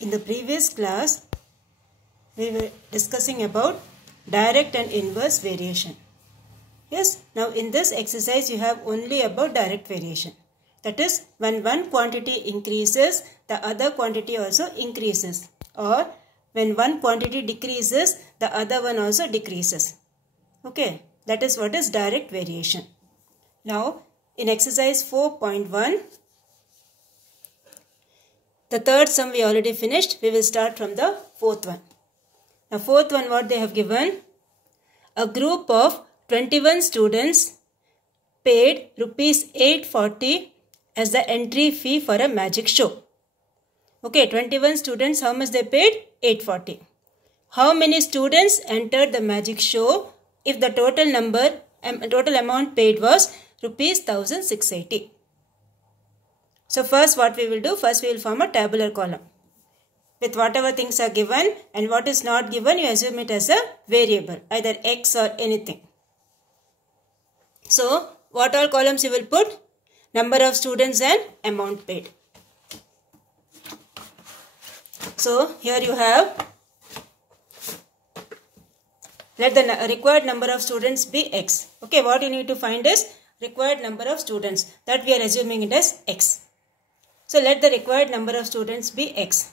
In the previous class, we were discussing about direct and inverse variation. Yes, now in this exercise you have only about direct variation. That is, when one quantity increases, the other quantity also increases. Or when one quantity decreases, the other one also decreases. Okay, that is what is direct variation. Now, in exercise 4.1, the third sum we already finished. We will start from the fourth one. Now, fourth one, what they have given? A group of 21 students paid rupees 840 as the entry fee for a magic show. Okay, 21 students, how much they paid? 840. How many students entered the magic show if the total amount paid was rupees 1680? So first what we will do, first we will form a tabular column. With whatever things are given and what is not given, you assume it as a variable, either x or anything. So what all columns you will put? Number of students and amount paid. So here you have, let the required number of students be x. Okay, what you need to find is required number of students, that we are assuming it as x. So let the required number of students be x.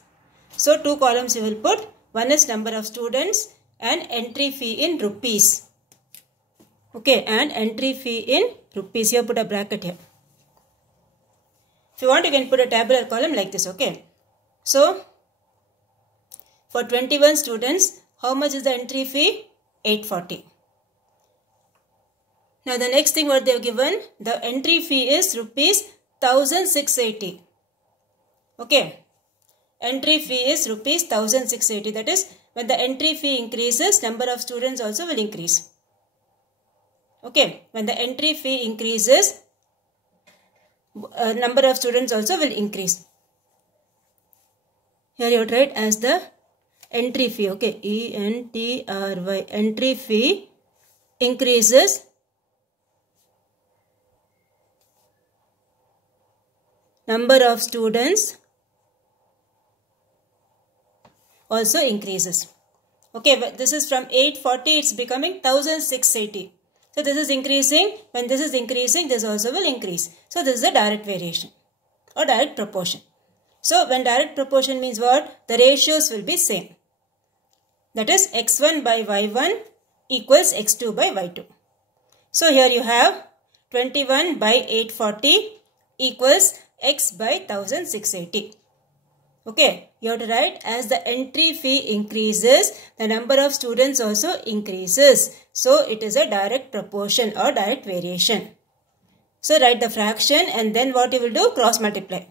So two columns you will put. One is number of students and entry fee in rupees. Okay, and entry fee in rupees. Here put a bracket here. If you want, you can put a tabular column like this. Okay. So for 21 students, how much is the entry fee? 840. Now the next thing what they have given, the entry fee is rupees 1680. Okay, entry fee is rupees 1680. That is, when the entry fee increases, number of students also will increase. Okay, when the entry fee increases, number of students also will increase. Here you write as the entry fee. Okay, E-N-T-R-Y, entry fee increases, number of students also increases. Okay, but this is from 840, it's becoming 1680. So this is increasing. When this is increasing, this also will increase. So this is a direct variation or direct proportion. So when direct proportion means what? The ratios will be same. That is x1 by y1 equals x2 by y2. So here you have 21 by 840 equals x by 1680. Okay, you have to write as the entry fee increases, the number of students also increases. So it is a direct proportion or direct variation. So write the fraction and then what you will do? Cross multiply.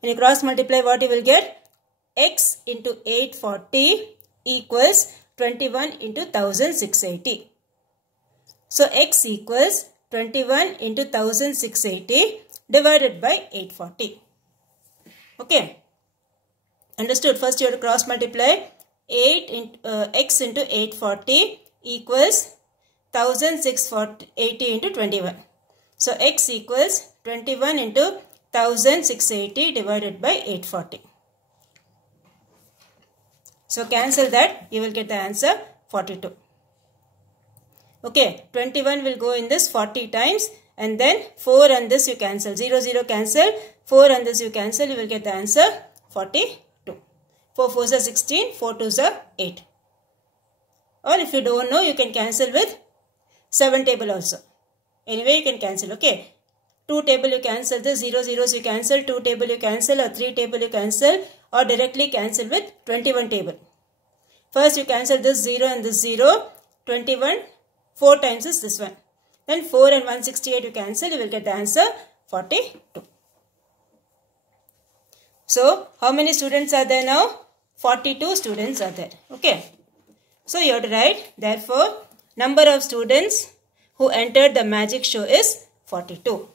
When you cross multiply, what you will get? X into 840 equals 21 into 1680. So x equals 21 into 1680 divided by 840. Okay. Understood? First you have to cross multiply. X into 840 equals 1680 into 21. So x equals 21 into 1680 divided by 840. So cancel that, you will get the answer 42. Okay, 21 will go in this 40 times and then 4 and this you cancel. 0, 0 cancel. 4 and this you cancel, you will get the answer 42. 4 4s are 16, 4 2s are 8. Or if you don't know, you can cancel with 7 table also. Anyway, you can cancel. Okay. 2 table you cancel this, 0 zeros you cancel, 2 table you cancel or 3 table you cancel or directly cancel with 21 table. First you cancel this 0 and this 0, 21, 4 times is this one. Then 4 and 168 you cancel, you will get the answer 42. So, how many students are there now? 42 students are there. Okay. So, you have to write, therefore, number of students who entered the magic show is 42.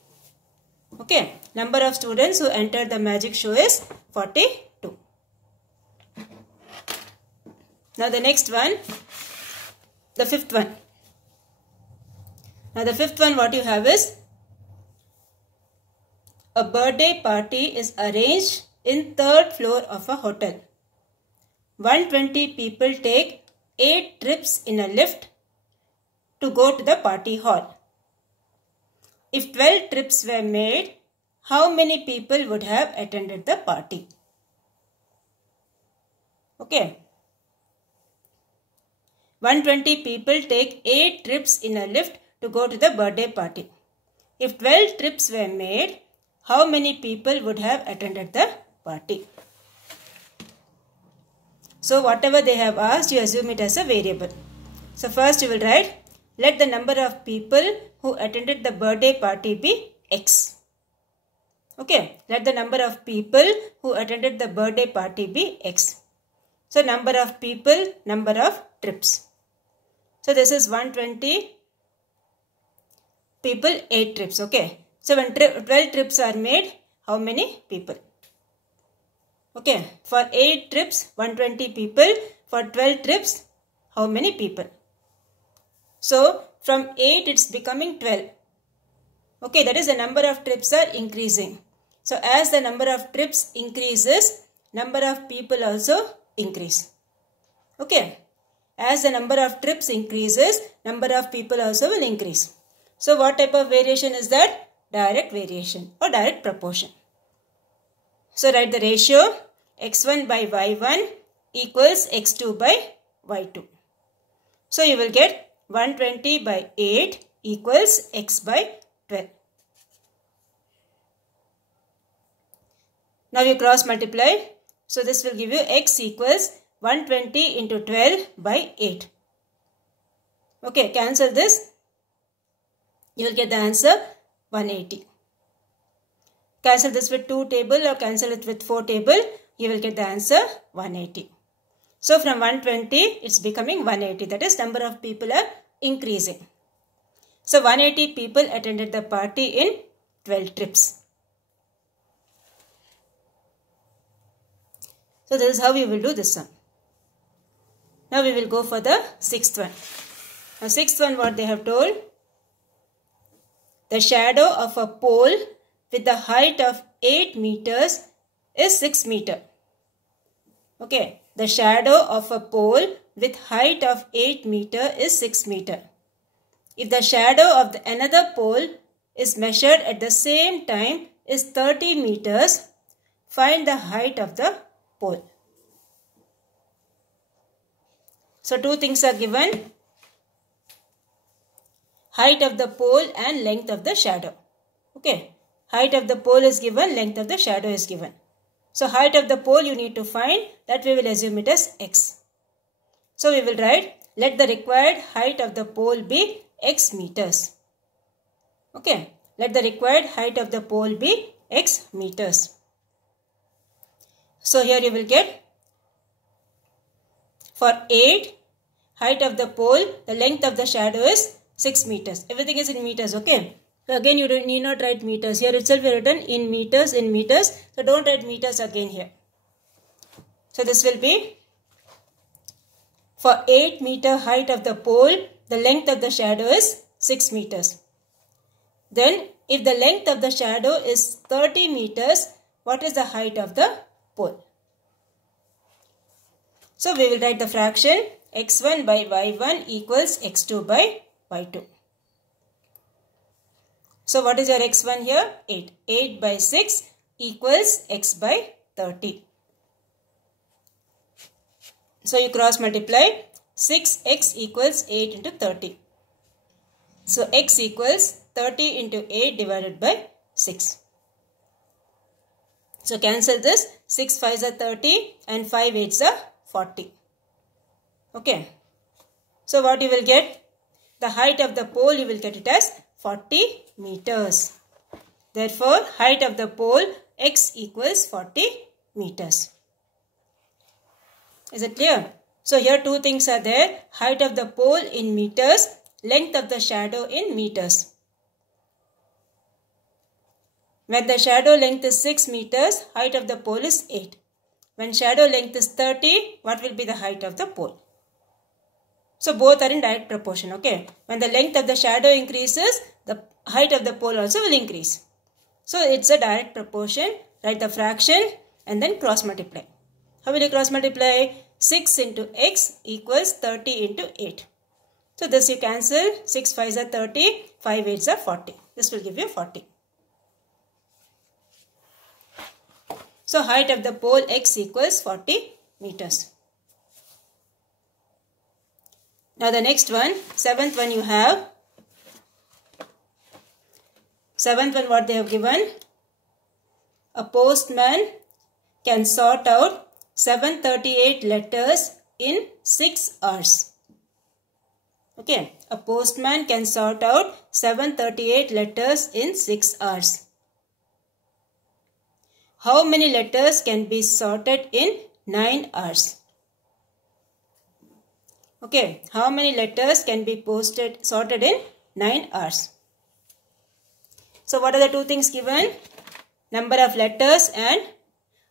Okay. Number of students who entered the magic show is 42. Now, the next one, the fifth one. Now, the fifth one what you have is a birthday party is arranged in third floor of a hotel. 120 people take 8 trips in a lift to go to the party hall. If 12 trips were made, how many people would have attended the party? Okay. 120 people take 8 trips in a lift to go to the birthday party. If 12 trips were made, how many people would have attended the party? So whatever they have asked, you assume it as a variable. So first you will write, let the number of people who attended the birthday party be X. Okay, let the number of people who attended the birthday party be X. So number of people, number of trips. So this is 120 people, 8 trips. Okay. So when 12 trips are made, how many people? Okay. For 8 trips, 120 people. For 12 trips, how many people? So from 8 it's becoming 12. Okay. That is the number of trips are increasing. So as the number of trips increases, number of people also increase. Okay. As the number of trips increases, number of people also will increase. So what type of variation is that? Direct variation or direct proportion. So write the ratio x1 by y1 equals x2 by y2. So you will get 120 by 8 equals x by 12. Now you cross multiply. So this will give you x equals 120 into 12 by 8. Okay, cancel this. You will get the answer 180. Cancel this with 2 table or cancel it with 4 table. You will get the answer 180. So from 120 it's becoming 180. That is number of people are increasing. So 180 people attended the party in 12 trips. So this is how we will do this one. Now we will go for the 6th one. Now 6th one, what they have told. The shadow of a pole with the height of 8 meters is 6 meters. Okay. The shadow of a pole with height of 8 meters is 6 meters. If the shadow of another pole is measured at the same time is 30 meters, find the height of the pole. So two things are given. Height of the pole and length of the shadow. Okay. Height of the pole is given, length of the shadow is given. So height of the pole you need to find, that we will assume it as x. So we will write, let the required height of the pole be x meters. Okay. Let the required height of the pole be x meters. So here you will get, for 8, height of the pole, the length of the shadow is 6 meters. Everything is in meters, okay. So again you need not write meters. Here itself we written in meters, in meters. So don't write meters again here. So this will be, for 8 meter height of the pole, the length of the shadow is 6 meters. Then if the length of the shadow is 30 meters, what is the height of the pole? So we will write the fraction x1 by y1 equals x2 by y2. So what is your x1 here? 8. 8 by 6 equals x by 30. So you cross multiply. 6x equals 8 into 30. So x equals 30 into 8 divided by 6. So cancel this. 6 5s are 30 and 5 8s are 40. Okay. So what you will get? The height of the pole you will get it as 40 meters. Therefore, height of the pole x equals 40 meters. Is it clear? So here two things are there. Height of the pole in meters, length of the shadow in meters. When the shadow length is 6 meters, height of the pole is 8. When shadow length is 30, what will be the height of the pole? So both are in direct proportion, okay. When the length of the shadow increases, the height of the pole also will increase. So it's a direct proportion. Write the fraction and then cross multiply. How will you cross multiply? 6 into x equals 30 into 8. So this you cancel. 6 5s are 30, 5 8s are 40. This will give you 40. So height of the pole x equals 40 meters. Now the next one, seventh one you have. Seventh one what they have given. A postman can sort out 738 letters in 6 hours. Okay, a postman can sort out 738 letters in 6 hours. How many letters can be sorted in 9 hours? Okay, how many letters can be sorted in 9 hours? So what are the two things given? Number of letters and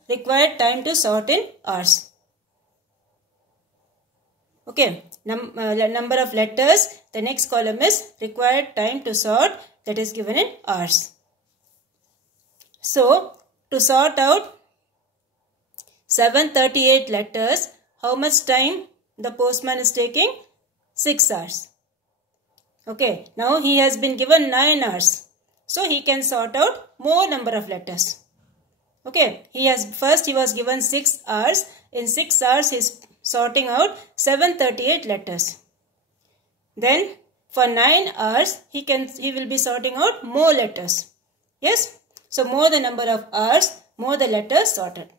required time to sort in hours. Okay, number of letters, the next column is required time to sort, that is given in hours. So, to sort out 738 letters, how much time the postman is taking? 6 hours. Okay, now he has been given 9 hours. So, he can sort out more number of letters. Okay, he was given 6 hours. In 6 hours, he is sorting out 738 letters. Then, for 9 hours, he will be sorting out more letters. Yes? So, more the number of hours, more the letters sorted.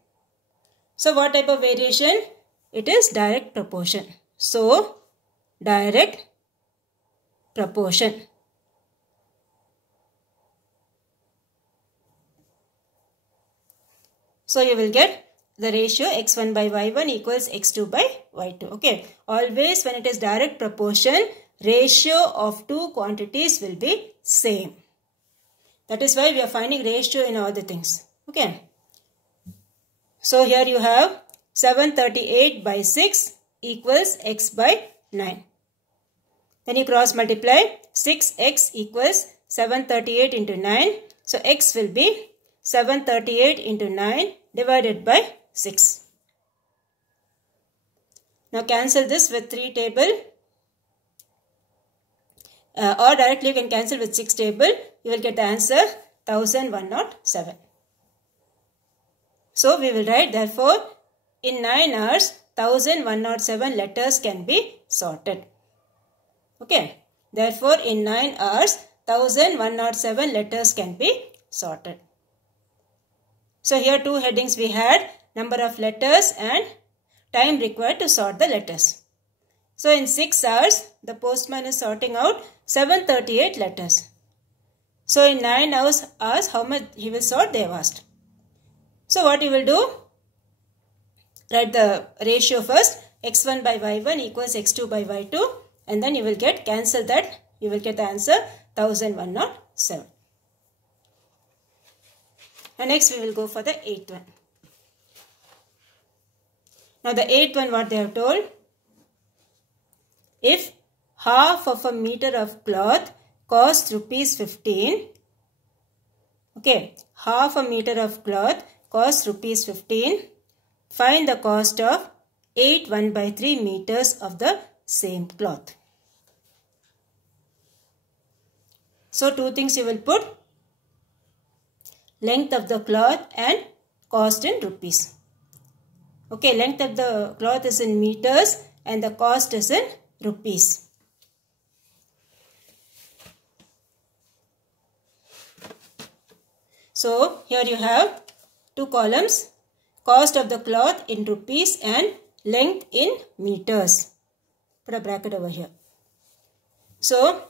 So, what type of variation? It is direct proportion. So, direct proportion. So, you will get the ratio x1 by y1 equals x2 by y2. Okay. Always when it is direct proportion, ratio of two quantities will be same. That is why we are finding ratio in all the things. Okay. So, here you have 738 by 6 equals x by 9. Then you cross multiply. 6x equals 738 into 9. So, x will be 738 into 9 divided by 6. Now cancel this with 3 table or directly you can cancel with 6 table. You will get the answer 1107. So we will write therefore in 9 hours 1107 letters can be sorted. Okay. Therefore in 9 hours 1107 letters can be sorted. So here two headings we had, number of letters and time required to sort the letters. So in 6 hours, the postman is sorting out 738 letters. So in 9 hours, how much he will sort, they have asked. So what you will do? Write the ratio first, x1 by y1 equals x2 by y2 and then you will get, cancel that, you will get the answer 1107. And next we will go for the 8th one. Now the 8th one what they have told. If half of a meter of cloth costs rupees 15. Okay. Half a meter of cloth costs rupees 15. Find the cost of 8 1/3 meters of the same cloth. So two things you will put. Length of the cloth and cost in rupees. Okay, length of the cloth is in meters and the cost is in rupees. So, here you have two columns. Cost of the cloth in rupees and length in meters. Put a bracket over here. So,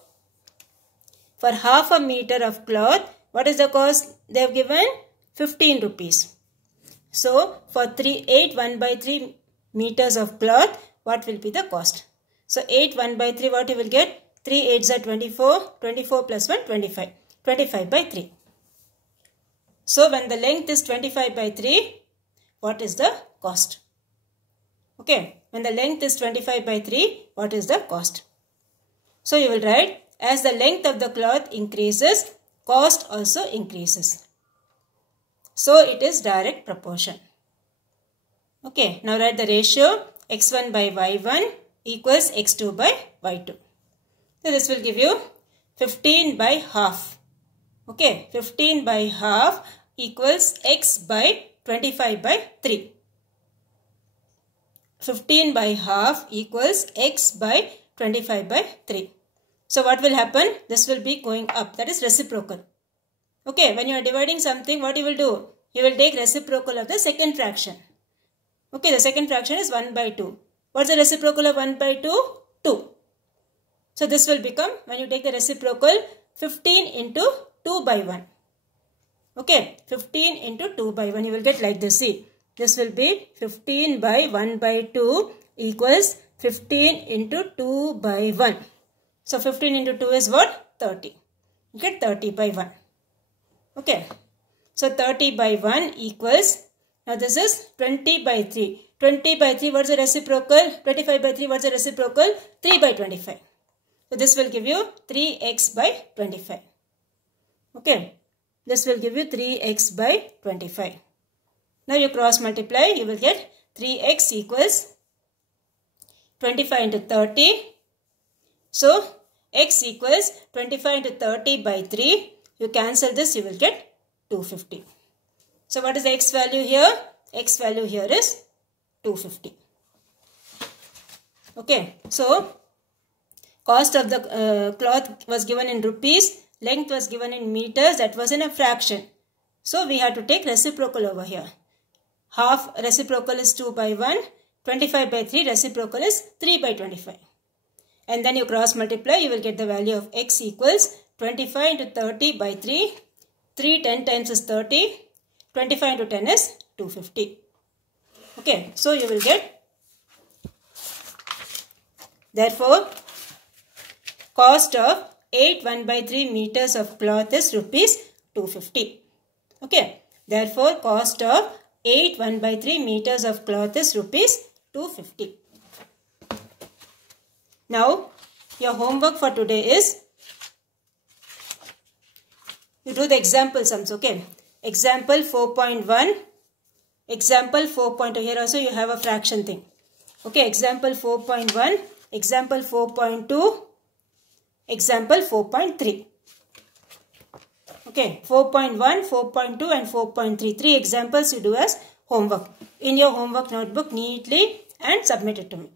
for half a meter of cloth, what is the cost they have given? 15 rupees. So, for 8 1/3 meters of cloth, what will be the cost? So, 8 1/3 what you will get? 3 8s are 24, 24 plus 1 25, 25 by 3. So, when the length is 25 by 3, what is the cost? Okay, when the length is 25 by 3, what is the cost? So, you will write, as the length of the cloth increases, cost also increases. So, it is direct proportion. Okay, now write the ratio. x1 by y1 equals x2 by y2. So this will give you 15 by half. Okay, 15 by half equals x by 25 by 3. 15 by half equals x by 25 by 3. So what will happen? This will be going up. That is reciprocal. Okay, when you are dividing something, what you will do? You will take reciprocal of the second fraction. Okay, the second fraction is 1 by 2. What's the reciprocal of 1 by 2? 2. So this will become, when you take the reciprocal, 15 into 2 by 1. Okay, 15 into 2 by 1. You will get like this. See, this will be 15 by 1 by 2 equals 15 into 2 by 1. So 15 into 2 is what? 30. You get 30 by 1. Okay. So 30 by 1 equals, now this is 20 by 3. 20 by 3, what's the reciprocal? 25 by 3, what's the reciprocal? 3 by 25. So this will give you 3x by 25. Okay. This will give you 3x by 25. Now you cross multiply, you will get 3x equals 25 into 30. So x equals 25 into 30 by 3. You cancel this, you will get 250. So what is the x value here? X value here is 250. Okay. So cost of the cloth was given in rupees. Length was given in meters. That was in a fraction. So we have to take reciprocal over here. Half reciprocal is 2 by 1. 25 by 3 reciprocal is 3 by 25. And then you cross multiply. You will get the value of x equals 25 into 30 by 3. 3 10 times is 30. 25 into 10 is 250. Okay. So you will get, therefore, cost of 8 1 by 3 meters of cloth is rupees 250. Okay. Therefore, cost of 8 1 by 3 meters of cloth is rupees 250. Now, your homework for today is, you do the example sums. Okay. Example 4.1. Example 4.2. Here also you have a fraction thing. Okay. Example 4.1. Example 4.2. Example 4.3. Okay, 4.1, 4.2 and 4.3. 3 examples you do as homework. In your homework notebook neatly and submit it to me.